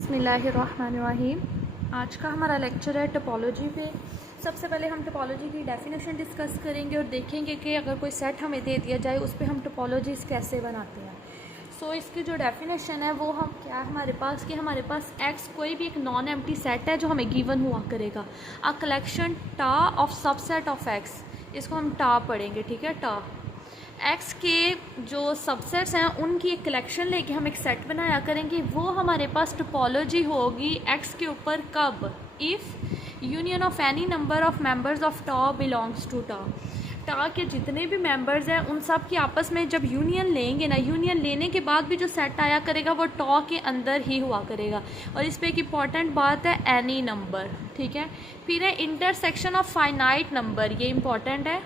बिस्मिल्लाहिर्रहमानिर्रहीम। आज का हमारा लेक्चर है टोपोलॉजी पे। सबसे पहले हम टोपोलॉजी की डेफिनेशन डिस्कस करेंगे और देखेंगे कि अगर कोई सेट हमें दे दिया जाए उस पर हम टोपोलॉजीज़ कैसे बनाते हैं। सो इसकी जो डेफिनेशन है वो हम क्या हमारे पास कि हमारे पास एक्स कोई भी एक नॉन एम्प्टी सेट है जो हमें गिवन हुआ करेगा। अ कलेक्शन टा ऑफ सबसेट ऑफ एक्स, इसको हम टा पढ़ेंगे, ठीक है। टा एक्स के जो सबसेट्स हैं उनकी एक कलेक्शन लेके हम एक सेट बनाया करेंगे। वो हमारे पास टोपोलॉजी होगी एक्स के ऊपर कब, if union of any number of members of टा बिलोंग्स टू टा। टा के जितने भी मेंबर्स हैं उन सब की आपस में जब यूनियन लेंगे ना, यूनियन लेने के बाद भी जो सेट आया करेगा वो टा के अंदर ही हुआ करेगा। और इस पर एक इम्पॉर्टेंट बात है एनी नंबर, ठीक है। फिर है इंटरसेक्शन ऑफ फाइनाइट नंबर, ये इंपॉर्टेंट है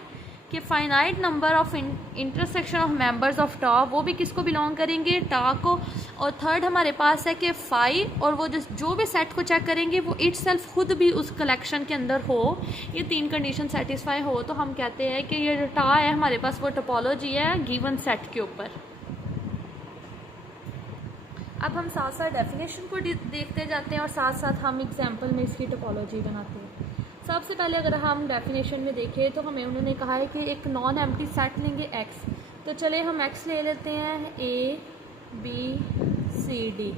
कि finite number of intersection of members of टा वो भी किसको बिलोंग करेंगे, टा को। और थर्ड हमारे पास है कि फाई, और वो जो भी सेट को चेक करेंगे वो इटसेल्फ खुद भी उस कलेक्शन के अंदर हो। ये तीन कंडीशन सेटिस्फाई हो तो हम कहते हैं कि ये जो टा है हमारे पास वो टोपोलॉजी है गिवन सेट के ऊपर। अब हम साथ साथ डेफिनेशन को देखते जाते हैं और साथ साथ हम एग्जाम्पल में इसकी टोपोलॉजी बनाते हैं। सबसे पहले अगर हम डेफिनेशन में देखें तो हमें उन्होंने कहा है कि एक नॉन एम्प्टी सेट लेंगे एक्स। तो चले हम एक्स ले लेते हैं, ए बी सी डी,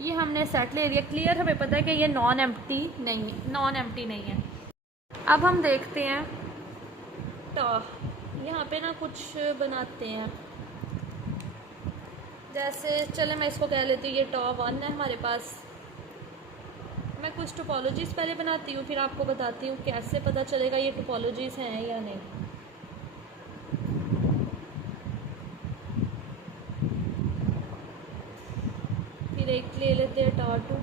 ये हमने सेट ले लिया। क्लियर, हमें पता है कि ये नॉन एम्प्टी नहीं है। अब हम देखते हैं टा, यहाँ पे ना कुछ बनाते हैं। जैसे चले मैं इसको कह लेती हूँ ये टा 1 है हमारे पास। मैं कुछ टोपोलॉजीज़ पहले बनाती हूँ फिर आपको बताती हूँ कैसे पता चलेगा ये टोपोलॉजीज़ हैं या नहीं। फिर एक ले लेते हैं टा 2।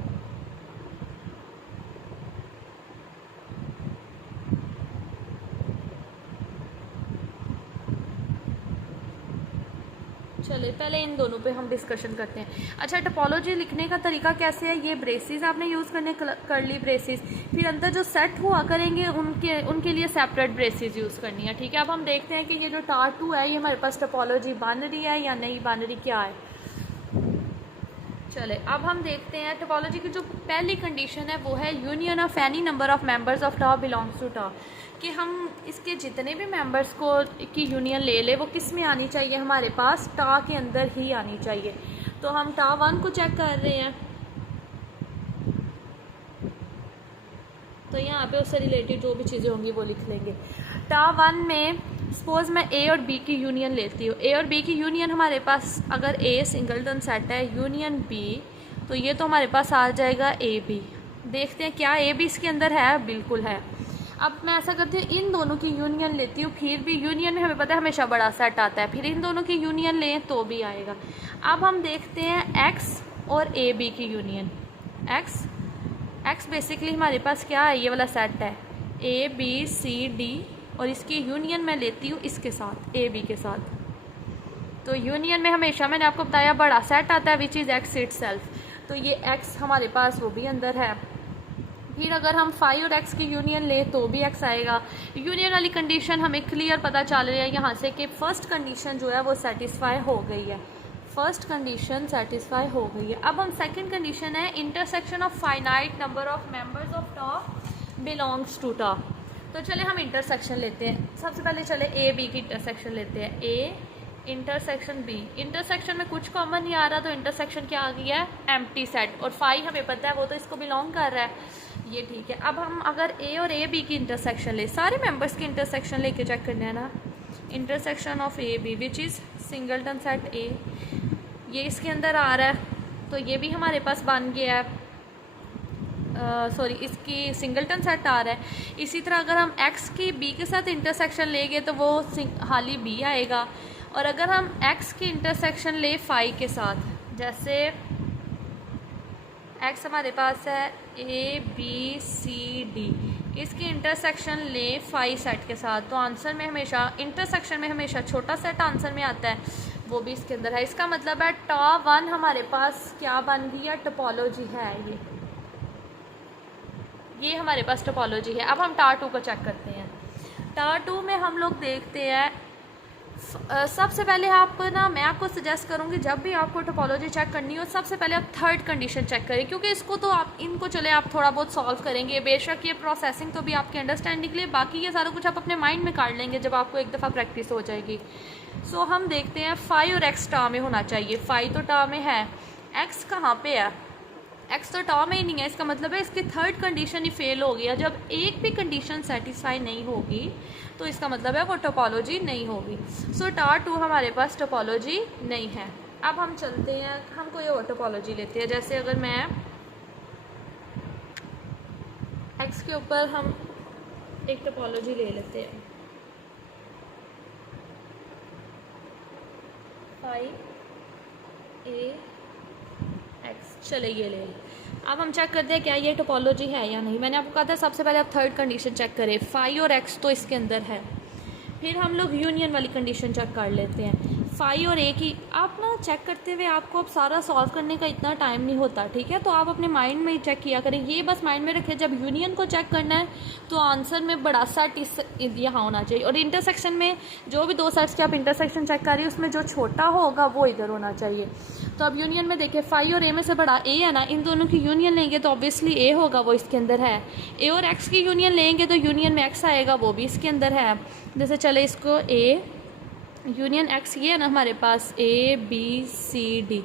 चले पहले इन दोनों पे हम डिस्कशन करते हैं। अच्छा, टोपोलॉजी लिखने का तरीका कैसे है, ये ब्रेसेस आपने यूज़ करने, करली ब्रेसेस, फिर अंदर जो सेट हुआ करेंगे उनके लिए सेपरेट ब्रेसेस यूज़ करनी है, ठीक है। अब हम देखते हैं कि ये जो टा 2 है ये हमारे पास टोपोलॉजी बन रही है या नहीं बन रही, क्या है। चले अब हम देखते हैं टोपोलॉजी की जो पहली कंडीशन है वो है union of any number of members of टा बिलोंग्स टू टा, कि हम इसके जितने भी मेंबर्स को की यूनियन ले ले वो किस में आनी चाहिए, हमारे पास टा के अंदर ही आनी चाहिए। तो हम टा 1 को चेक कर रहे हैं, तो यहाँ पे उससे रिलेटेड जो भी चीज़ें होंगी वो लिख लेंगे। टा 1 में सपोज मैं ए और बी की यूनियन लेती हूँ। ए और बी की यूनियन हमारे पास अगर ए सिंगलटन सेट है यूनियन बी, तो ये तो हमारे पास आ जाएगा ए बी। देखते हैं क्या ए बी इसके अंदर है, बिल्कुल है। अब मैं ऐसा करती हूँ इन दोनों की यूनियन लेती हूँ, फिर भी यूनियन में हमें पता है हमेशा बड़ा सेट आता है, फिर इन दोनों की यूनियन लें तो भी आएगा। अब हम देखते हैं एक्स और ए बी की यूनियन। एक्स बेसिकली हमारे पास क्या है, ये वाला सेट है ए बी सी डी, और इसकी यूनियन मैं लेती हूँ इसके साथ, ए बी के साथ। तो यूनियन में हमेशा मैंने आपको बताया बड़ा सेट आता है विच इज़ एक्स इटसेल्फ, तो ये एक्स हमारे पास वो भी अंदर है। फिर अगर हम फाई और एक्स की यूनियन ले तो भी एक्स आएगा। यूनियन वाली कंडीशन हमें क्लियर पता चल रही है यहाँ से कि फर्स्ट कंडीशन जो है वो सेटिस्फाई हो गई है, फर्स्ट कंडीशन सेटिस्फाई हो गई है। अब हम सेकंड कंडीशन है intersection of finite number of members of टा बिलोंग्स टू टा। तो चले हम इंटरसेक्शन लेते हैं। सबसे पहले चले ए बी की इंटरसेक्शन लेते हैं, ए इंटरसेक्शन बी। इंटरसेक्शन में कुछ कॉमन नहीं आ रहा तो इंटरसेक्शन क्या आ गया है, एम्प्टी सेट, और फाई हमें पता है वो तो इसको बिलोंग कर रहा है, ये ठीक है। अब हम अगर ए और ए बी की इंटरसेक्शन ले, सारे मेंबर्स की इंटरसेक्शन लेके चेक करना है ना, intersection of A B which is singleton set A, ये इसके अंदर आ रहा है तो ये भी हमारे पास बन गया है, इसकी सिंगलटन सेट आ रहा है। इसी तरह अगर हम एक्स की बी के साथ इंटरसेक्शन लेंगे तो वो हाली बी आएगा, और अगर हम एक्स की इंटरसेक्शन ले फाई के साथ, जैसे एक्स हमारे पास है ए बी सी डी, इसकी इंटरसेक्शन ले फाई सेट के साथ, तो आंसर में हमेशा इंटरसेक्शन में हमेशा छोटा सेट आंसर में आता है, वो भी इसके अंदर है। इसका मतलब है टा 1 हमारे पास क्या बन गई है, टोपोलॉजी है ये हमारे पास टोपोलॉजी है। अब हम टा 2 को चेक करते हैं। टा 2 में हम लोग देखते हैं सबसे पहले आप ना, मैं आपको सजेस्ट करूँगी जब भी आपको टोपोलॉजी चेक करनी हो, सबसे पहले आप थर्ड कंडीशन चेक करें, क्योंकि इसको तो आप इनको चले आप थोड़ा बहुत सॉल्व करेंगे, बेशक ये प्रोसेसिंग तो भी आपके अंडरस्टैंडिंग के लिए, बाकी ये सारा कुछ आप अपने माइंड में काट लेंगे जब आपको एक दफ़ा प्रैक्टिस हो जाएगी। सो हम देखते हैं फाई और एक्स टर्म में होना चाहिए। फाई तो टर्म में है, एक्स कहाँ पे है? एक्स तो टर्म में ही नहीं है, इसका मतलब है इसकी थर्ड कंडीशन ही फेल हो गया। जब एक भी कंडीशन सेटिस्फाई नहीं होगी तो इसका मतलब है वो टोपोलॉजी नहीं होगी। सो टार 2 हमारे पास टोपोलॉजी नहीं है। अब हम चलते हैं, हम कोई और टोपोलॉजी लेते हैं। जैसे अगर मैं एक्स के ऊपर हम एक टोपोलॉजी ले लेते हैं, फाई ए एक्स, चले ये ले। अब हम चेक करते हैं क्या ये टोपोलॉजी है या नहीं। मैंने आपको कहा था सबसे पहले आप थर्ड कंडीशन चेक करें, फाई और एक्स तो इसके अंदर है। फिर हम लोग यूनियन वाली कंडीशन चेक कर लेते हैं, फाई और ए की। आप ना चेक करते हुए आपको अब सारा सॉल्व करने का इतना टाइम नहीं होता, ठीक है, तो आप अपने माइंड में ही चेक किया करें। ये बस माइंड में रखें, जब यूनियन को चेक करना है तो आंसर में बड़ा सेट इस यहाँ होना चाहिए, और इंटरसेक्शन में जो भी दो सेट्स के आप इंटरसेक्शन चेक कर रही है उसमें जो छोटा होगा वो इधर होना चाहिए। तो अब यूनियन में देखिए, फाई और ए में से बड़ा ए है ना, इन दोनों की यूनियन लेंगे तो ऑब्वियसली ए होगा, वो इसके अंदर है। ए और एक्स की यूनियन लेंगे तो यूनियन में एक्स आएगा, वो भी इसके अंदर है। जैसे चले इसको ए यूनियन एक्स, ये है ना हमारे पास ए बी सी डी,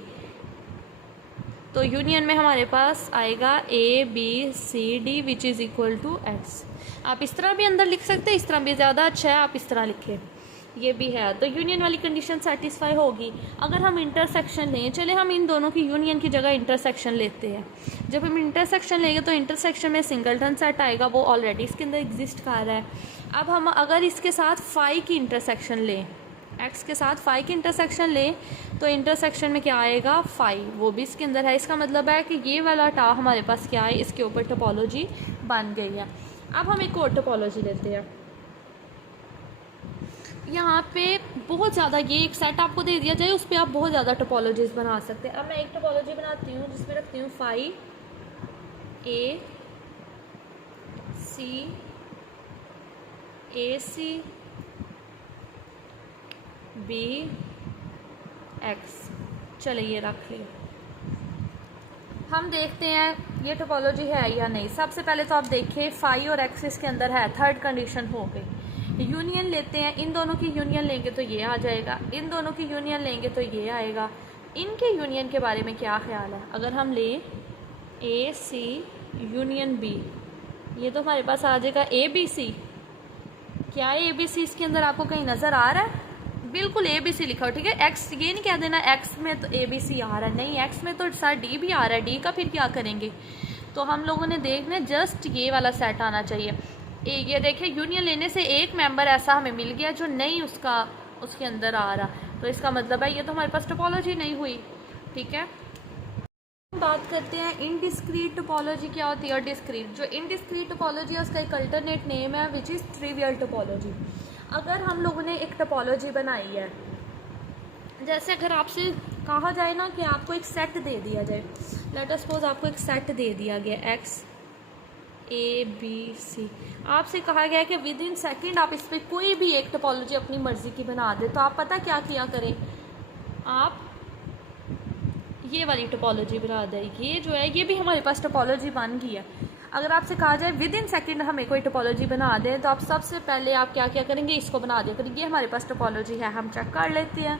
तो यूनियन में हमारे पास आएगा A B C D which is equal to X. आप इस तरह भी अंदर लिख सकते हैं, इस तरह भी ज़्यादा अच्छा है, आप इस तरह लिखें, ये भी है। तो यूनियन वाली कंडीशन सेटिस्फाई होगी। अगर हम इंटरसेक्शन लें, चले हम इन दोनों की यूनियन की जगह इंटरसेक्शन लेते हैं। जब हम इंटरसेक्शन लेंगे तो इंटरसेक्शन में सिंगलटन सेट आएगा, वो ऑलरेडी इसके अंदर एग्जिस्ट कर रहा है। अब हम अगर इसके साथ फाई की इंटरसेक्शन लें, एक्स के साथ फाई की इंटरसेक्शन लें, तो इंटरसेक्शन में क्या आएगा? फाई, वो भी इसके अंदर है। इसका मतलब है कि ये वाला टा हमारे पास क्या है, इसके ऊपर टोपोलॉजी बन गई है। अब हम एक और टोपोलॉजी लेते हैं। यहाँ पे बहुत ज़्यादा, ये एक सेट आपको दे दिया जाए उस पर आप बहुत ज़्यादा टोपोलॉजीज बना सकते हैं। अब मैं एक टोपोलॉजी बनाती हूँ जिसमें रखती हूँ फाई ए सी बी एक्स, चले ये रख लिया। हम देखते हैं ये टोपोलॉजी है या नहीं। सबसे पहले तो आप देखिए फाई और एक्स इसके अंदर है, थर्ड कंडीशन हो गई। यूनियन लेते हैं, इन दोनों की यूनियन लेंगे तो ये आ जाएगा, इन दोनों की यूनियन लेंगे तो ये आएगा। इनके यूनियन के बारे में क्या ख्याल है? अगर हम ले ए सी यूनियन बी, ये तो हमारे पास आ जाएगा ए बी सी। क्या ए बी सी इसके अंदर आपको कहीं नज़र आ रहा है? बिल्कुल ए बी सी लिखा हो, ठीक है। एक्स, ये नहीं कह देना एक्स में तो ए बी सी आ रहा है, नहीं, एक्स में तो साथ डी भी आ रहा है, डी का फिर क्या करेंगे? तो हम लोगों ने देखना जस्ट ये वाला सेट आना चाहिए। ये देखिए, यूनियन लेने से एक मेंबर ऐसा हमें मिल गया जो नहीं उसके अंदर आ रहा, तो इसका मतलब है ये तो हमारे पास टोपोलॉजी नहीं हुई, ठीक है। बात करते हैं इनडिस्क्रीट टोपोलॉजी क्या होती है और डिस्क्रीट। जो इनडिस्क्रीट टोपोलॉजी है उसका एक अल्टरनेट नेम है विच इज़ ट्रिवियल टोपोलॉजी। अगर हम लोगों ने एक टोपोलॉजी बनाई है, जैसे अगर आपसे कहा जाए ना कि आपको एक सेट दे दिया जाए, लेट अस सपोज आपको एक सेट दे दिया गया एक्स ए बी सी, आपसे कहा गया है कि विद इन सेकेंड आप इस पर कोई भी एक टोपोलॉजी अपनी मर्जी की बना दे, तो आप पता क्या किया करें, आप ये वाली टोपोलॉजी बना दें। ये जो है ये भी हमारे पास टोपोलॉजी बन गई है। अगर आपसे कहा जाए विद इन सेकेंड हमें कोई टोपोलॉजी बना दें, तो आप सबसे पहले आप क्या क्या करेंगे, इसको बना दें करेंगे। ये हमारे पास टोपोलॉजी है, हम चेक कर लेते हैं।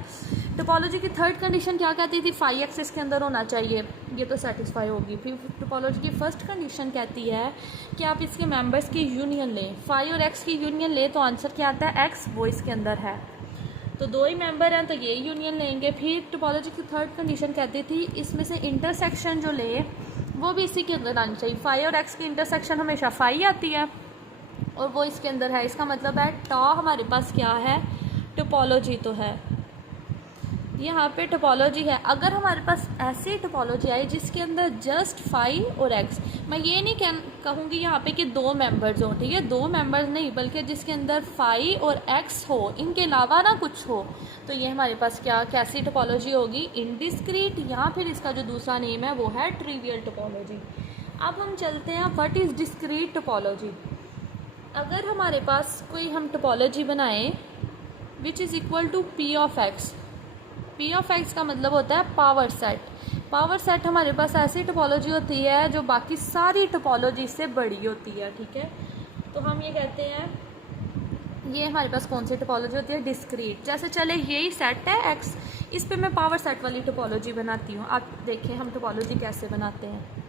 टोपोलॉजी की थर्ड कंडीशन क्या कहती थी? फाई एक्स इसके अंदर होना चाहिए, ये तो सेटिस्फाई होगी। फिर टोपोलॉजी की फर्स्ट कंडीशन कहती है कि आप इसके मेंबर्स की यूनियन लें, फाई और एक्स की यूनियन लें, तो आंसर क्या आता है? एक्स, वो इसके अंदर है, तो दो ही मेंबर हैं तो ये यूनियन लेंगे। फिर टोपोलॉजी की थर्ड कंडीशन कहती थी इसमें से इंटरसेक्शन जो ले वो भी इसी के अंदर आनी चाहिए। फाई और एक्स की इंटरसेक्शन हमेशा फाई आती है और वो इसके अंदर है। इसका मतलब है टॉ हमारे पास क्या है? टोपोलॉजी तो है, यहाँ पे टोपोलॉजी है। अगर हमारे पास ऐसी टोपोलॉजी आई जिसके अंदर जस्ट फाई और एक्स, मैं ये नहीं कहूँगी यहाँ पे कि दो मेंबर्स हो, ठीक है, दो मेंबर्स नहीं, बल्कि जिसके अंदर फाई और एक्स हो, इनके अलावा ना कुछ हो, तो ये हमारे पास कैसी टोपोलॉजी होगी? इनडिस्क्रीट, या फिर इसका जो दूसरा नेम है वो है ट्रिवियल टोपोलॉजी। अब हम चलते हैं व्हाट इज़ डिस्क्रीट टोपोलॉजी। अगर हमारे पास कोई हम टोपोलॉजी बनाएं which is equal to P of X. P of X का मतलब होता है पावर सेट। पावर सेट हमारे पास ऐसी टोपोलॉजी होती है जो बाकी सारी टोपोलॉजी से बड़ी होती है, ठीक है। तो हम ये कहते हैं ये हमारे पास कौन सी टोपोलॉजी होती है, डिस्क्रीट। जैसे चले यही सेट है एक्स, इस पे मैं पावर सेट वाली टोपोलॉजी बनाती हूँ। आप देखें हम टोपोलॉजी कैसे बनाते हैं।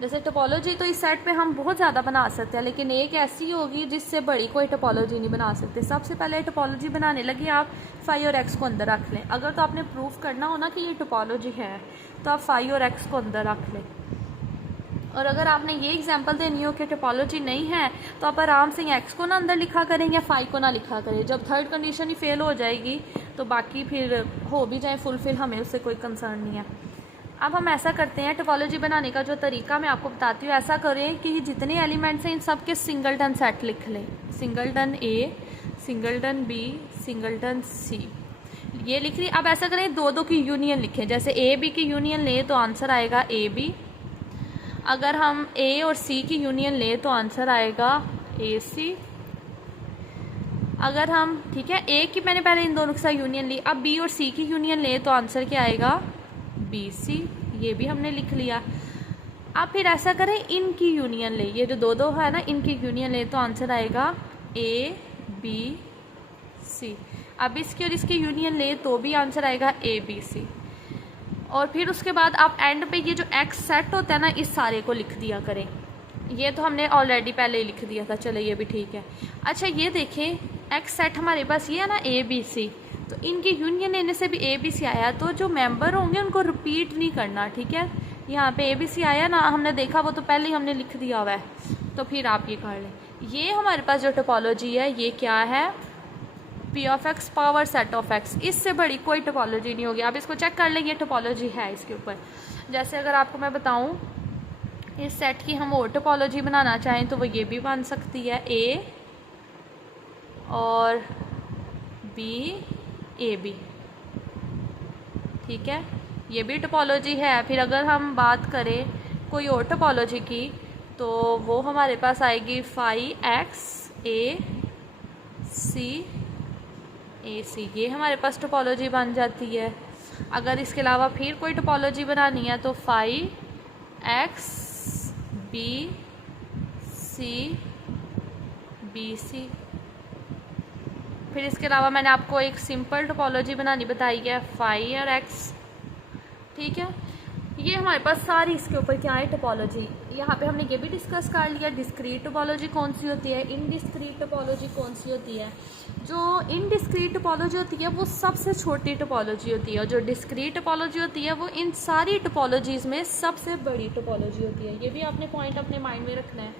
जैसे टोपोलॉजी तो इस सेट पे हम बहुत ज़्यादा बना सकते हैं, लेकिन एक ऐसी होगी जिससे बड़ी कोई टोपोलॉजी नहीं बना सकते। सबसे पहले टोपोलॉजी बनाने लगी आप फाई और एक्स को अंदर रख लें। अगर तो आपने प्रूफ करना हो ना कि ये टोपोलॉजी है तो आप फाई और एक्स को अंदर रख लें। और अगर आपने ये एग्जांपल देनी हो कि टोपोलॉजी नहीं है तो आप आराम से एक्स को ना अंदर लिखा करें या फाई को ना लिखा करें। जब थर्ड कंडीशन ही फेल हो जाएगी तो बाकी फिर हो भी जाए फुलफिल, हमें उससे कोई कंसर्न नहीं है। अब हम ऐसा करते हैं, टोपोलॉजी बनाने का जो तरीका मैं आपको बताती हूँ, ऐसा करें कि जितने एलिमेंट्स हैं इन सब के सिंगलटन सेट लिख लें। सिंगलटन ए, सिंगलटन बी, सिंगलटन सी, ये लिख ली। अब ऐसा करें दो दो की यूनियन लिखें। जैसे ए बी की यूनियन लें तो आंसर आएगा ए बी। अगर हम ए और सी की यूनियन लें तो आंसर आएगा ए सी। अगर हम, ठीक है, ए की मैंने पहले इन दोनों के साथ यूनियन ली, अब बी और सी की यूनियन लें तो आंसर क्या आएगा, बी सी। ये भी हमने लिख लिया। अब फिर ऐसा करें इनकी यूनियन ले, ये जो दो दो है ना इनकी यूनियन ले तो आंसर आएगा ए बी सी। अब इसकी और इसकी यूनियन ले तो भी आंसर आएगा ए बी सी। और फिर उसके बाद आप एंड पे ये जो एक्स सेट होता है ना इस सारे को लिख दिया करें। ये तो हमने ऑलरेडी पहले ही लिख दिया था, चलो ये भी ठीक है। अच्छा ये देखें एक्स सेट हमारे पास ये है ना ए बी सी, तो इनकी यूनियन लेने से भी ए बी सी आया, तो जो मेंबर होंगे उनको रिपीट नहीं करना, ठीक है। यहाँ पे ए बी सी आया ना, हमने देखा वो तो पहले ही हमने लिख दिया हुआ है, तो फिर आप ये कर लें। ये हमारे पास जो टोपोलॉजी है ये क्या है, P of x power set of x. इससे बड़ी कोई टोपोलॉजी नहीं होगी। आप इसको चेक कर लें, ये टोपोलॉजी है इसके ऊपर। जैसे अगर आपको मैं बताऊँ इस सेट की हम और टोपोलॉजी बनाना चाहें तो वो ये भी बन सकती है, ए और बी ए बी, ठीक है, ये भी टोपोलॉजी है। फिर अगर हम बात करें कोई और टोपोलॉजी की तो वो हमारे पास आएगी फाई एक्स ए सी ए सी, ये हमारे पास टोपोलॉजी बन जाती है। अगर इसके अलावा फिर कोई टोपोलॉजी बनानी है तो phi X B C B C. फिर इसके अलावा मैंने आपको एक सिंपल टोपोलॉजी बनानी बताई है, फाई और एक्स, ठीक है। ये हमारे पास सारी इसके ऊपर क्या है टोपोलॉजी। यहाँ पे हमने ये भी डिस्कस कर लिया डिस्क्रीट टोपोलॉजी कौन सी होती है, इनडिस्क्रीट टोपोलॉजी कौन सी होती है। जो इनडिस्क्रीट टोपोलॉजी होती है वो सबसे छोटी टोपोलॉजी होती है, और जो डिस्क्रीट टोपोलॉजी होती है वो इन सारी टोपोलॉजीज़ में सबसे बड़ी टोपोलॉजी होती है। ये भी आपने पॉइंट अपने माइंड में रखना है।